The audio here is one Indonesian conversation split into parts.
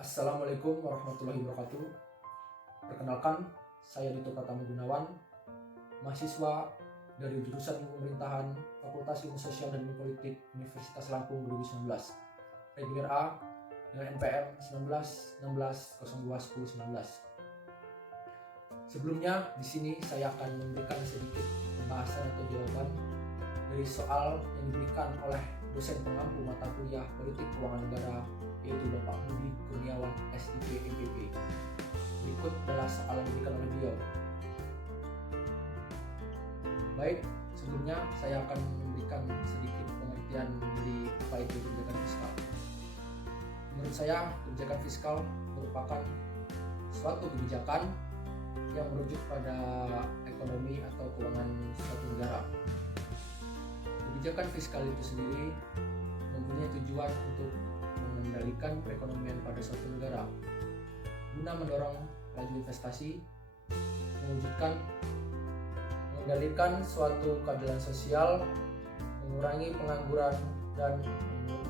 Assalamualaikum warahmatullahi wabarakatuh. Perkenalkan, saya Dito Pratama Gunawan, mahasiswa dari jurusan Pemerintahan Fakultas Ilmu Sosial dan Ilmu Politik Universitas Lampung 2019, reguler A dengan NPM 1916021019. Sebelumnya, di sini saya akan memberikan sedikit pembahasan atau jawaban dari soal yang diberikan oleh dosen pengampu mata kuliah Politik Keuangan Negara, yaitu Bapak Budi Kurniawan SIP MPP. Berikut adalah soal yang diberikan oleh beliau. Baik, sebelumnya saya akan memberikan sedikit pengertian dari apa itu kebijakan fiskal. Menurut saya, kebijakan fiskal merupakan suatu kebijakan yang merujuk pada ekonomi atau keuangan suatu negara. Kebijakan fiskal itu sendiri mempunyai tujuan untuk mengendalikan perekonomian pada suatu negara guna mendorong laju investasi, mengendalikan suatu keadilan sosial, mengurangi pengangguran, dan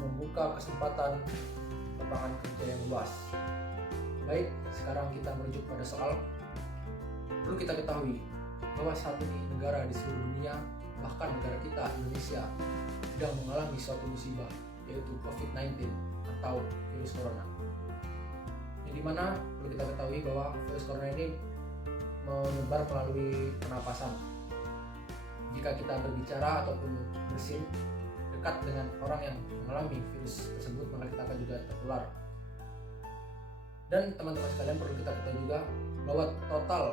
membuka kesempatan lapangan kerja yang luas. Baik, sekarang kita merujuk pada soal. Perlu kita ketahui bahwa saat ini negara di seluruh dunia, bahkan negara kita Indonesia, sedang mengalami suatu musibah, yaitu COVID-19 atau virus corona. Yang dimana perlu kita ketahui bahwa virus corona ini menyebar melalui pernapasan. Jika kita berbicara ataupun bersin dekat dengan orang yang mengalami virus tersebut, maka kita akan juga tertular. Dan teman-teman sekalian, perlu kita ketahui juga bahwa total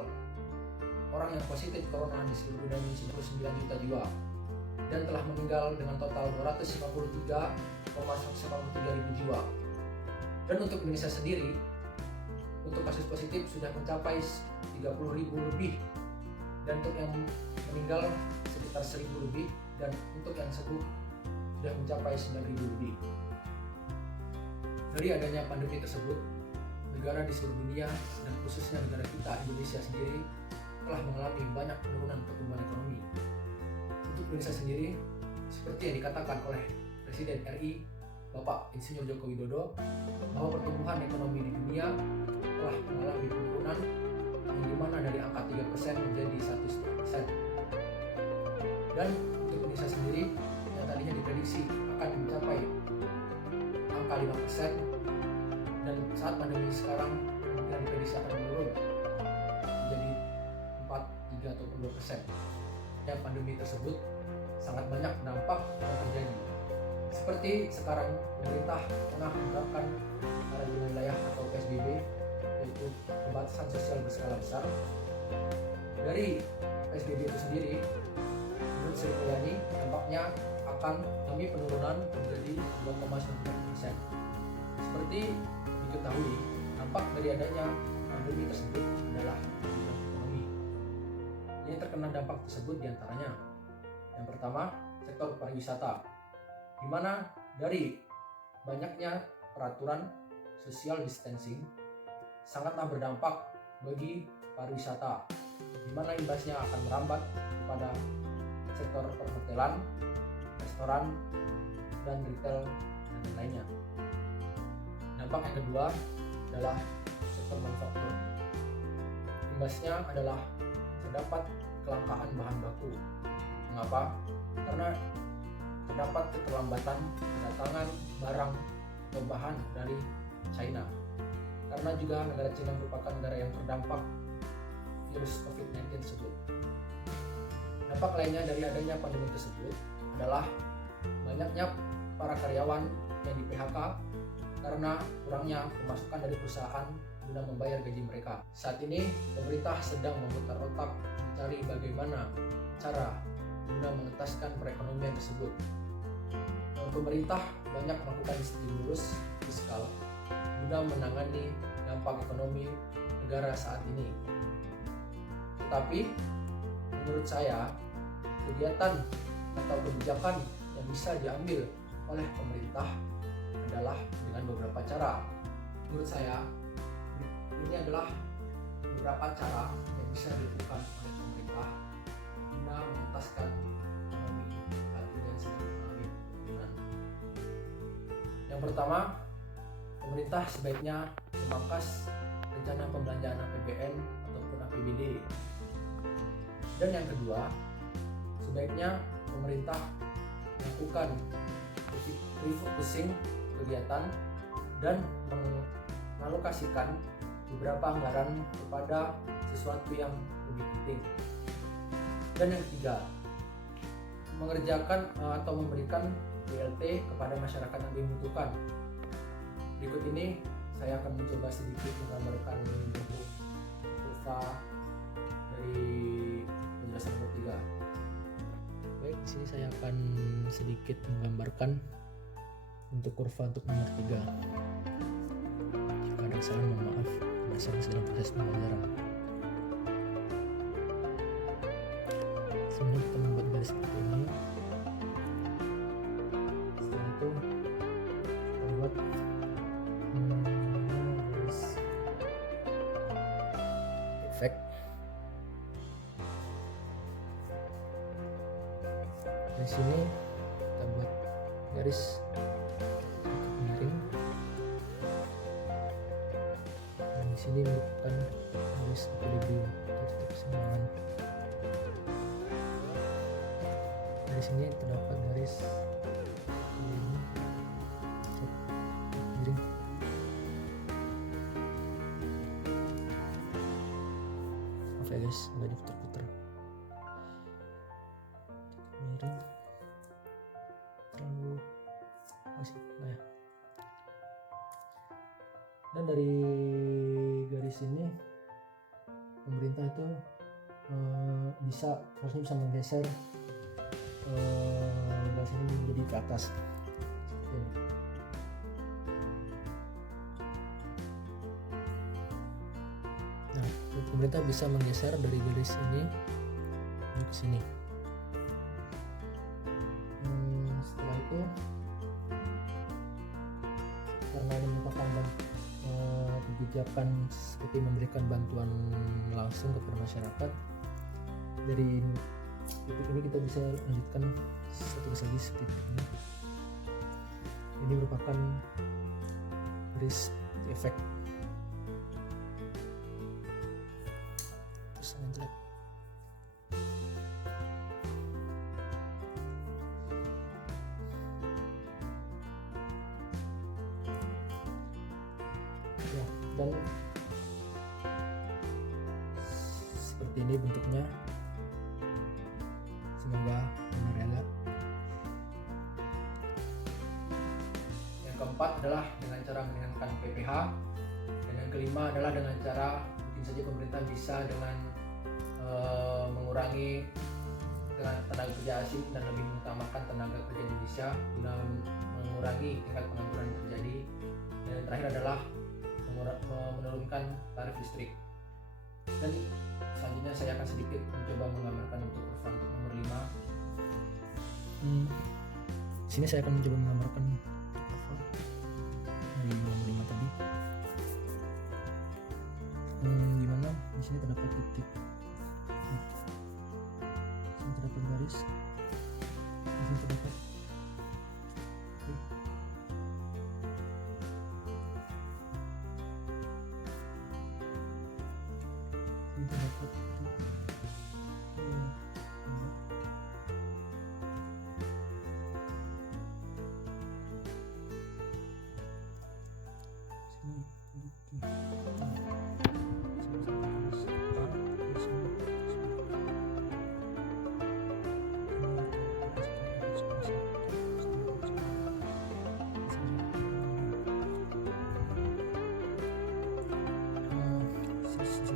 orang yang positif corona di seluruh dunia 99 juta jiwa dan telah meninggal dengan total 253,193 ribu jiwa. Dan untuk Indonesia sendiri, untuk kasus positif sudah mencapai 30 ribu lebih, dan untuk yang meninggal sekitar 1000 lebih, dan untuk yang sembuh sudah mencapai 9 ribu lebih. Dari adanya pandemi tersebut, negara di seluruh dunia dan khususnya negara kita Indonesia sendiri telah mengalami banyak penurunan pertumbuhan ekonomi. Untuk Indonesia sendiri, seperti yang dikatakan oleh Presiden RI Bapak Insinyur Joko Widodo, bahwa pertumbuhan ekonomi di dunia telah mengalami penurunan yang dimana dari angka 3% menjadi 1,5%. Dan untuk Indonesia sendiri, yang tadinya diprediksi akan mencapai angka 5%, dan saat pandemi sekarang yang diprediksi akan menurun menjadi 4, 3 ataupun 2%. Yang pandemi tersebut sangat banyak dampak yang terjadi. Seperti sekarang pemerintah tengah menerapkan karantina wilayah atau PSBB, yaitu pembatasan sosial berskala besar. Dari PSBB itu sendiri, menurut Sri Mulyani, dampaknya akan mengalami penurunan menjadi 2,9%. Seperti diketahui, dampak dari adanya pandemi tersebut adalah ekonomi. Yang terkena dampak tersebut diantaranya, yang pertama, sektor pariwisata, di mana dari banyaknya peraturan social distancing sangatlah berdampak bagi pariwisata, di mana imbasnya akan merambat kepada sektor perhotelan, restoran, dan retail dan lainnya. Dampak yang kedua adalah sektor manufaktur. Imbasnya adalah terdapat kelangkaan bahan baku. Mengapa? Karena terdapat keterlambatan kedatangan barang atau bahan dari China. Karena juga negara China merupakan negara yang terdampak virus COVID-19 tersebut. Dampak lainnya dari adanya pandemi tersebut adalah banyaknya para karyawan yang di PHK karena kurangnya pemasukan dari perusahaan guna membayar gaji mereka. Saat ini pemerintah sedang memutar otak mencari bagaimana cara guna mengentaskan perekonomian tersebut. Pemerintah banyak melakukan stimulus fiskal guna menangani dampak ekonomi negara saat ini. Tetapi menurut saya, kegiatan atau kebijakan yang bisa diambil oleh pemerintah adalah dengan beberapa cara. Menurut saya, ini adalah beberapa cara yang bisa dilakukan oleh pemerintah guna mengentaskan ekonomi saat ini yang sedang mengalami penurunan. Yang pertama, pemerintah sebaiknya memangkas rencana pembelanjaan APBN ataupun APBD. Dan yang kedua, sebaiknya pemerintah melakukan refocusing kegiatan dan mengalokasikan beberapa anggaran kepada sesuatu yang lebih penting. Dan yang ketiga, mengerjakan atau memberikan BLT kepada masyarakat yang membutuhkan. Berikut ini saya akan mencoba sedikit menggambarkan bentuk kurva dari penjelasan nomor 3. Baik, di sini saya akan sedikit menggambarkan bentuk kurva untuk nomor 3. Jika ada kesalahan, mohon maaf, masih dalam proses pembelajaran. Sebelum kita membuat garis seperti ini, setelah itu kita buat garis efek. Di sini kita buat garis miring, dan di sini merupakan garis equilibrium atau titik keseimbangan. Di sini terdapat garis ini miring. Maaf ya guys, nggak diputar-putar. Miring terlalu masih nah ya. Dan dari garis ini pemerintah itu harusnya bisa menggeser garis ini menjadi ke atas seperti ini. Nah, pemerintah bisa menggeser dari garis ini ke sini. Setelah itu, karena ini merupakan kebijakan seperti memberikan bantuan langsung kepada masyarakat, dari titik ini kita bisa lanjutkan satu garis lagi seperti ini. Ini merupakan garis efek. Terus yang jelek. Ya, dan seperti ini bentuknya. Semoga benar ya. Yang keempat adalah dengan cara meringankan PPh, dan yang kelima adalah dengan cara mungkin saja pemerintah bisa dengan mengurangi dengan tenaga kerja asing dan lebih mengutamakan tenaga kerja Indonesia guna mengurangi tingkat pengangguran yang terjadi. Dan yang terakhir adalah menurunkan tarif listrik. Dan selanjutnya saya akan sedikit mencoba menggambarkan untuk kurva untuk nomor 5. Di sini saya akan mencoba menggambarkan kurva dari nomor 5 tadi. Dimana di sini terdapat titik, di sini terdapat garis, di sini terdapat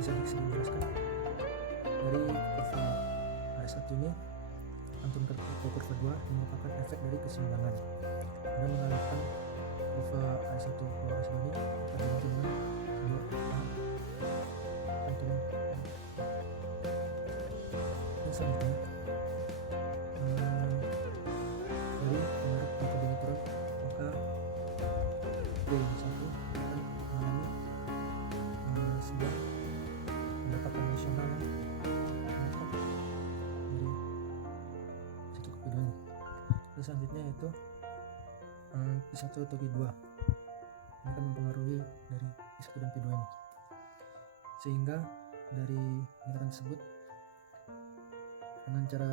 saya jelaskan dari kurva A1 ini antun ke kurva 2 yang merupakan efek dari keseimbangan, dan mengalihkan kurva A1 ke A1 ini tergantung dengan antun. Dan selanjutnya dari menurut makrobenituran, maka B1 akan mengalami sebuah pendapatan nasional meningkat dari satu ke kedua ini. Terus selanjutnya yaitu Q1 atau Q2. ini akan mempengaruhi dari P1 dan P2 ini. Sehingga dari peningkatan tersebut, dengan cara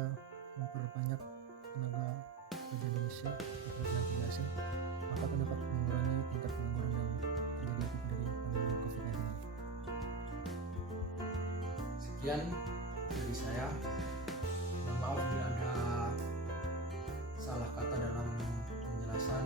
memperbanyak tenaga kerja Indonesia atau tenaga kerja asing, maka akan dapat mengurangi tingkat pengangguran yang terjadi akibat dari pandemi COVID-19 ini. Sekian dari saya. Mohon maaf bila ada salah kata dalam penjelasan